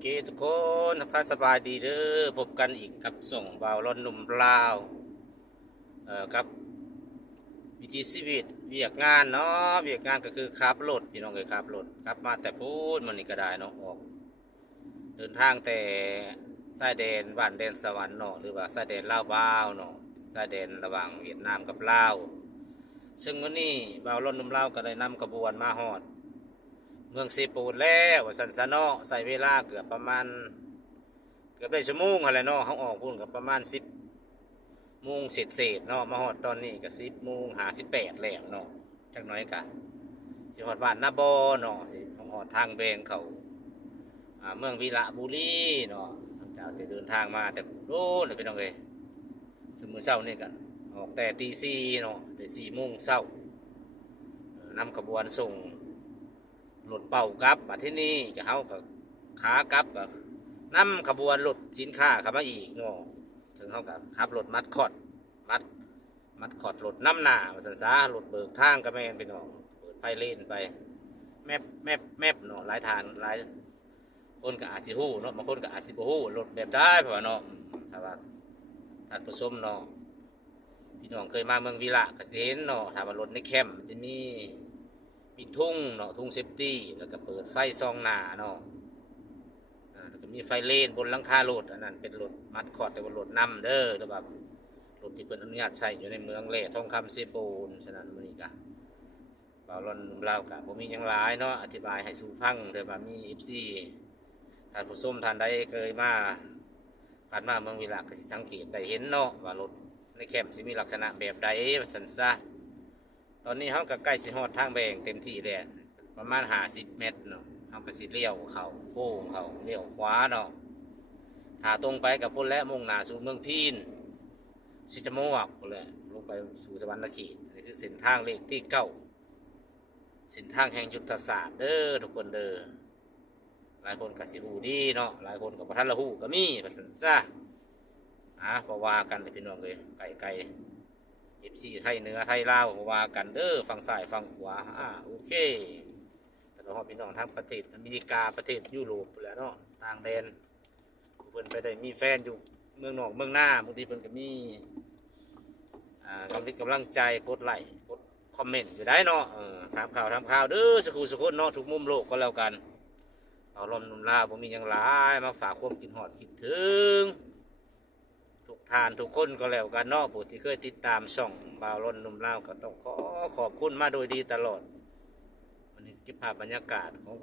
เคทุกคนนะครับสบายดีเด้อพบกันอีกกับส่งบ่าวร้อนหนุ่มลาวกับวิถีชีวิตเวียกงานเนาะเวียกงานก็คือขับรถพี่น้องเลยขับรถขับมาแต่พูดมันนี่ก็ได้เนาะออกเดินทางแต่ชายแดนบ้านแดนสวรรค์เนาะหรือว่าชายแดนลาวบ้าวเนาะชายแดนระหว่างเวียดนามกับลาวซึ่งวันนี้บ่าวร้อนหนุ่มลาวก็ได้นำขบวนมาฮอดเมืองซีปูนแล้วสันสะเนาะใส่เวลาเกือบประมาณเกือบได้ชั่วโมงอะไรเนาะเขาออกพุ่นกับประมาณ10 โมงเศษเนาะมาฮอดตอนนี้ก็10 โมง 58แล้วเนาะจักหน้อยกันสิฮอดบ้านนาบอเนาะสิฮอดทางแบงเขาเมืองวีระบุรีเนาะทางเจ้าจะเดินทางมาแต่โน่นเลยพี่น้องเอ้ยสมมือเช้านี่กันออกแต่ตี 4เนาะแต่4 โมงเช้านำขบวนส่งรถเป่ากลับมาที่นี่ก็เฮากับขากลับกับนำขบวนรถสินค้าเข้ามาอีกเนาะถึงเฮากับขับรถมัดคอดมัดรถน้ำหนาวสันซารถเบิกทางก็แม่นพี่น้องเปิดไฟเลนไปแมพเนาะหลายทางหลายคนก็อาจสิฮู้เนาะบางคนก็อาจสิบ่ฮู้รถแบบได้เพราะว่าเนาะถ้าว่าท่านผู้ชมเนาะพี่น้องเคยมาเมืองวีระก็สิเห็นเนาะถ้าว่ารถในแคมป์จะมีทุ่งเนาะทุ่งเซฟตี้แล้วก็เปิดไฟซองหน้าเนาะแล้วก็มีไฟเลนบนหลังคารถอันนั้นเป็นรถมัดคอดแต่ว่ารถนำเด้อหรือว่ารถที่เพิ่นอนุญาตใช้อยู่ในเมืองแร่ทองคำเซโปนฉะนั้นมื้อนี้ก็บ่าวร้อนเล่าก็บ่มีหยังหลายเนาะอธิบายให้สู่ฟังแต่ว่ามี FC ท่านผู้ชมท่านใดเคยมาผ่านมาเมืองวีระก็สิสังเกตได้เห็นเนาะว่ารถในแคมป์สิมีลักษณะแบบใดว่าซั่นซะตอนนี้เขาก็ใกล้สิฮอดทางแบ่งเต็มที่แล้วประมาณ50 เมตรเนาะเขาก็สิเลี้ยวเขาโค้งเขาเลี้ยวขวาเนาะถ้าตรงไปกับพุ่นและมุ่งหน้าสู่เมืองพีนสิจะมวกพุ่นแหละลงไปสู่สวรรค์เขตนี่คือเส้นทางเลขที่9เส้นทางแห่งยุทธศาสตร์เด้อทุกคนเด้อหลายคนก็สิฮู้ดีเนาะหลายคนก็บ่ทันละฮู้ก็มีว่าซั่นซะบ่ว่ากันพี่น้องเอ้ยไกลFC ไทยเหนือไทยลาวว่ากันเด้อฝั่งซ้ายฝั่งขวาโอเคแต่เราพี่น้องทางประเทศอเมริกาประเทศยุโรปแล้วเนาะต่างแดนเพิ่นไปได้มีแฟนอยู่เมืองนอกเมืองหน้าบางทีเพิ่นก็มีกำลังใจกดไลค์กดคอมเมนต์อยู่ได้เนาะถามข่าวเด้อสักคนเนาะทุกมุมโลกก็แล้วกันเอาลมนุ่มลาบ่มีหยังหลายมาฝากความคิดฮอดคิดถึงทุกท่านทุกคนก็แล้วกันเนาะผู้ที่เคยติดตามช่องบ่าวร้อนหนุ่มลาวก็ต้องขอบคุณมาโดยดีตลอดวันนี้เก็บภาพบรรยากาศของ